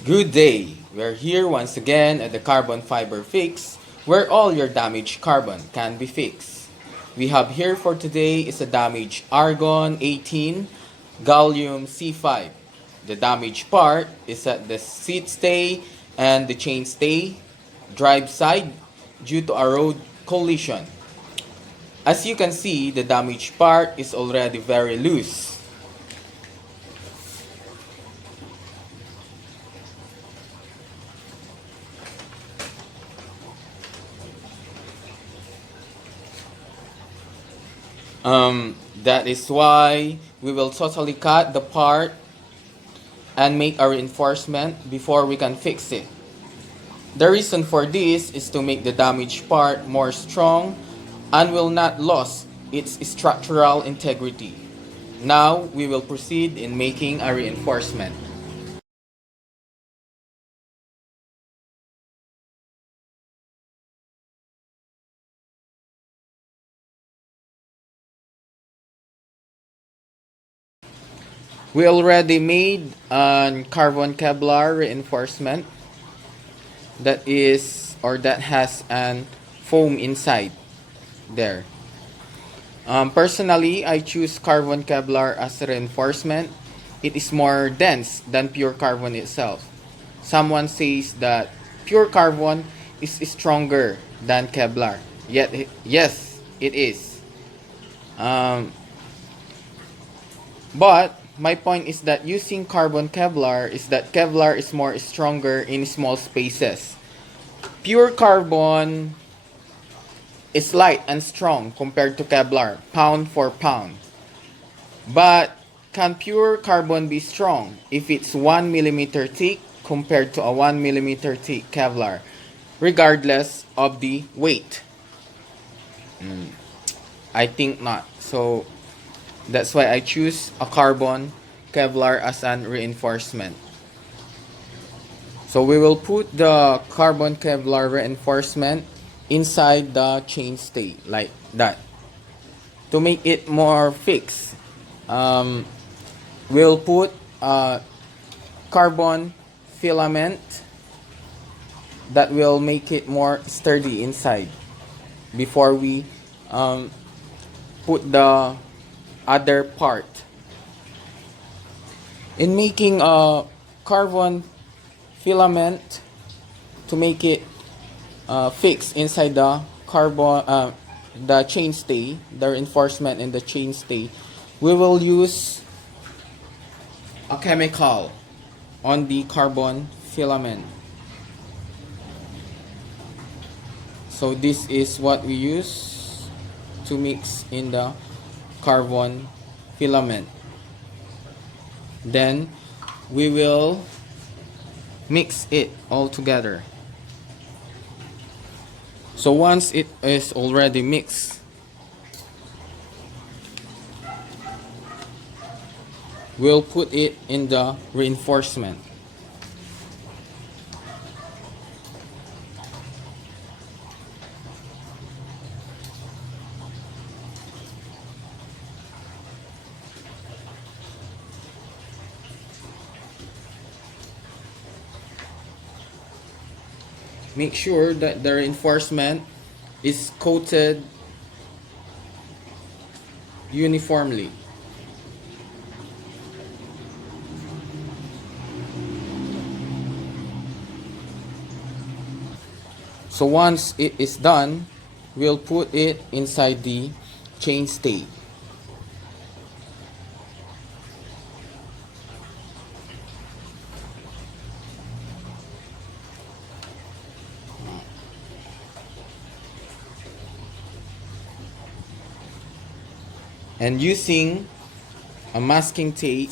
Good day! We're here once again at the Carbon Fiber Fix, where all your damaged carbon can be fixed. We have here for today is a damaged argon 18 gallium C5. The damaged part is at the seat stay and the chain stay drive side due to a road collision. As you can see, the damaged part is already very loose. That is why we will totally cut the part and make a reinforcement before we can fix it. The reason for this is to make the damaged part more strong and will not lose its structural integrity. Now we will proceed in making a reinforcement. We already made a carbon Kevlar reinforcement that has an foam inside there. Personally, I choose carbon Kevlar as a reinforcement. It is more dense than pure carbon itself. Someone says that pure carbon is stronger than Kevlar. Yet, yes, it is. Um, but my point is that using carbon Kevlar is that Kevlar is more stronger in small spaces. Pure carbon is light and strong compared to Kevlar, pound for pound. But can pure carbon be strong if it's 1 millimeter thick compared to a 1 millimeter thick Kevlar, regardless of the weight? I think not. So that's why I choose a carbon Kevlar as an reinforcement. So we will put the carbon Kevlar reinforcement inside the chainstay like that. To make it more fixed, um, we'll put a carbon filament that will make it more sturdy inside before we um, put the other part. In making a carbon filament to make it fixed inside the chainstay, the reinforcement in the chainstay, we will use a chemical on the carbon filament. So this is what we use to mix in the carbon filament. Then we will mix it all together. So once it is already mixed, we'll put it in the reinforcement. Make sure that the reinforcement is coated uniformly. So once it is done, we'll put it inside the chainstay. And using a masking tape,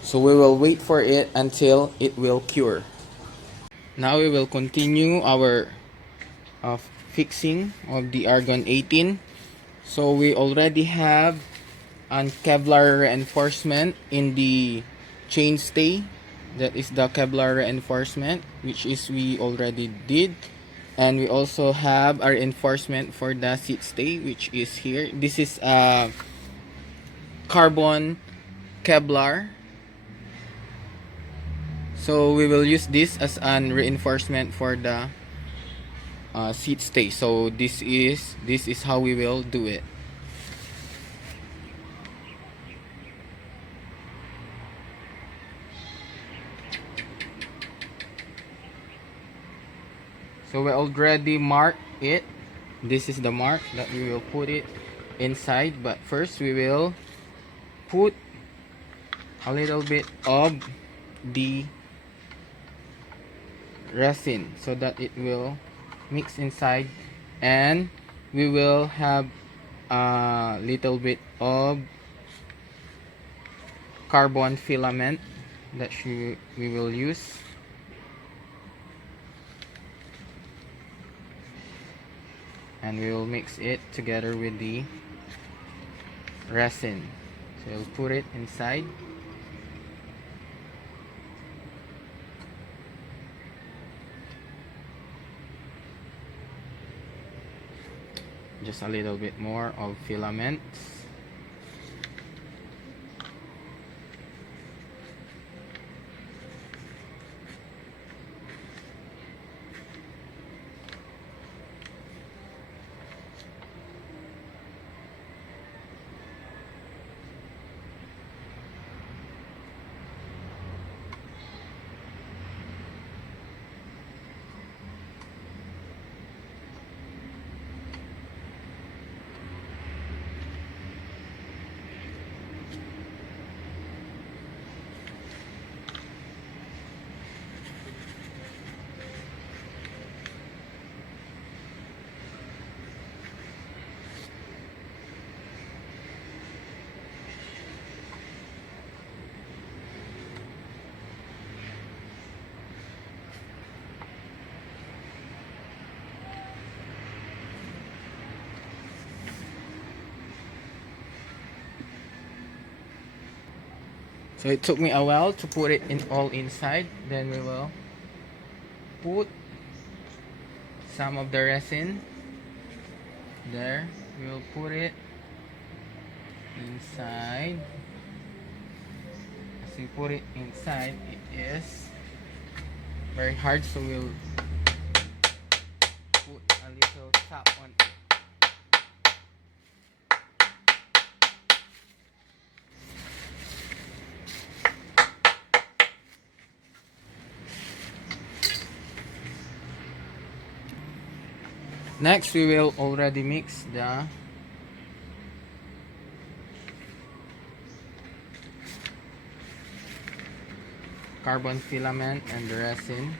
so we will wait for it until it will cure. Now we will continue our fixing of the argon 18. So we already have and Kevlar reinforcement in the chainstay. That is the Kevlar reinforcement, which is we already did. And we also have our reinforcement for the seat stay, which is here. This is carbon Kevlar. So we will use this as an reinforcement for the seat stay. So this is how we will do it. So we already marked it. This is the mark that we will put it inside, but first we will put a little bit of the resin so that it will mix inside, and we will have a little bit of carbon filament that we will use. And we will mix it together with the resin. So we'll put it inside. Just a little bit more of filaments. So it took me a while to put it in all inside. Then we will put some of the resin there. We will put it inside. As we put it inside, it is very hard, so we'll put a little tap on it. Next, we will already mix the carbon filament and the resin.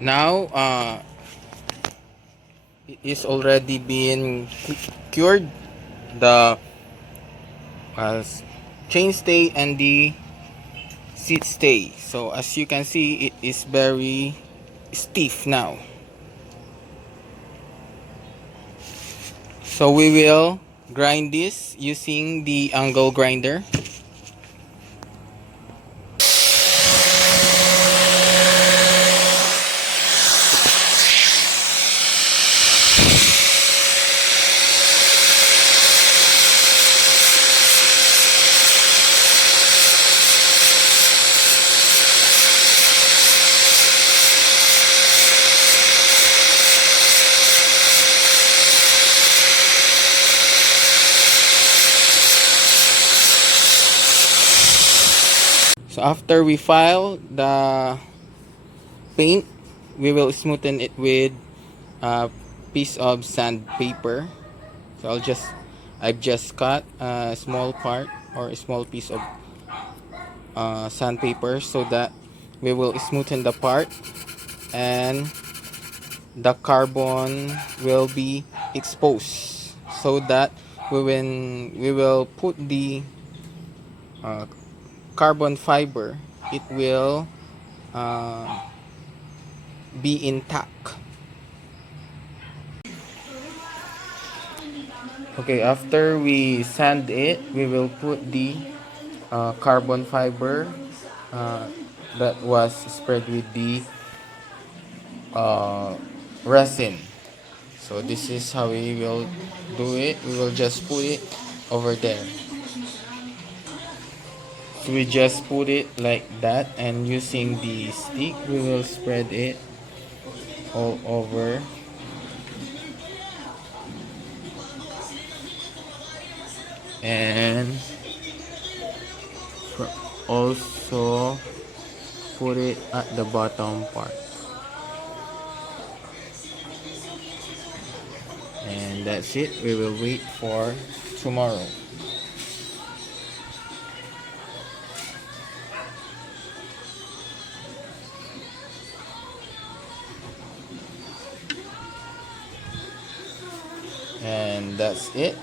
Now, it is already being cured. The uh, chain stay and the seat stay. So as you can see, it is very stiff now. So we will grind this using the angle grinder. So after we file the paint, we will smoothen it with a piece of sandpaper. So I've just cut a small part or a small piece of sandpaper so that we will smoothen the part and the carbon will be exposed so that when we will put the uh, carbon fiber, it will uh, be intact. Okay, after we sand it, we will put the carbon fiber uh, that was spread with the uh, resin. So this is how we will do it. We will just put it over there. So we just put it like that, and using the stick we will spread it all over. And also put it at the bottom part. And that's it. We will wait for tomorrow. And that's it.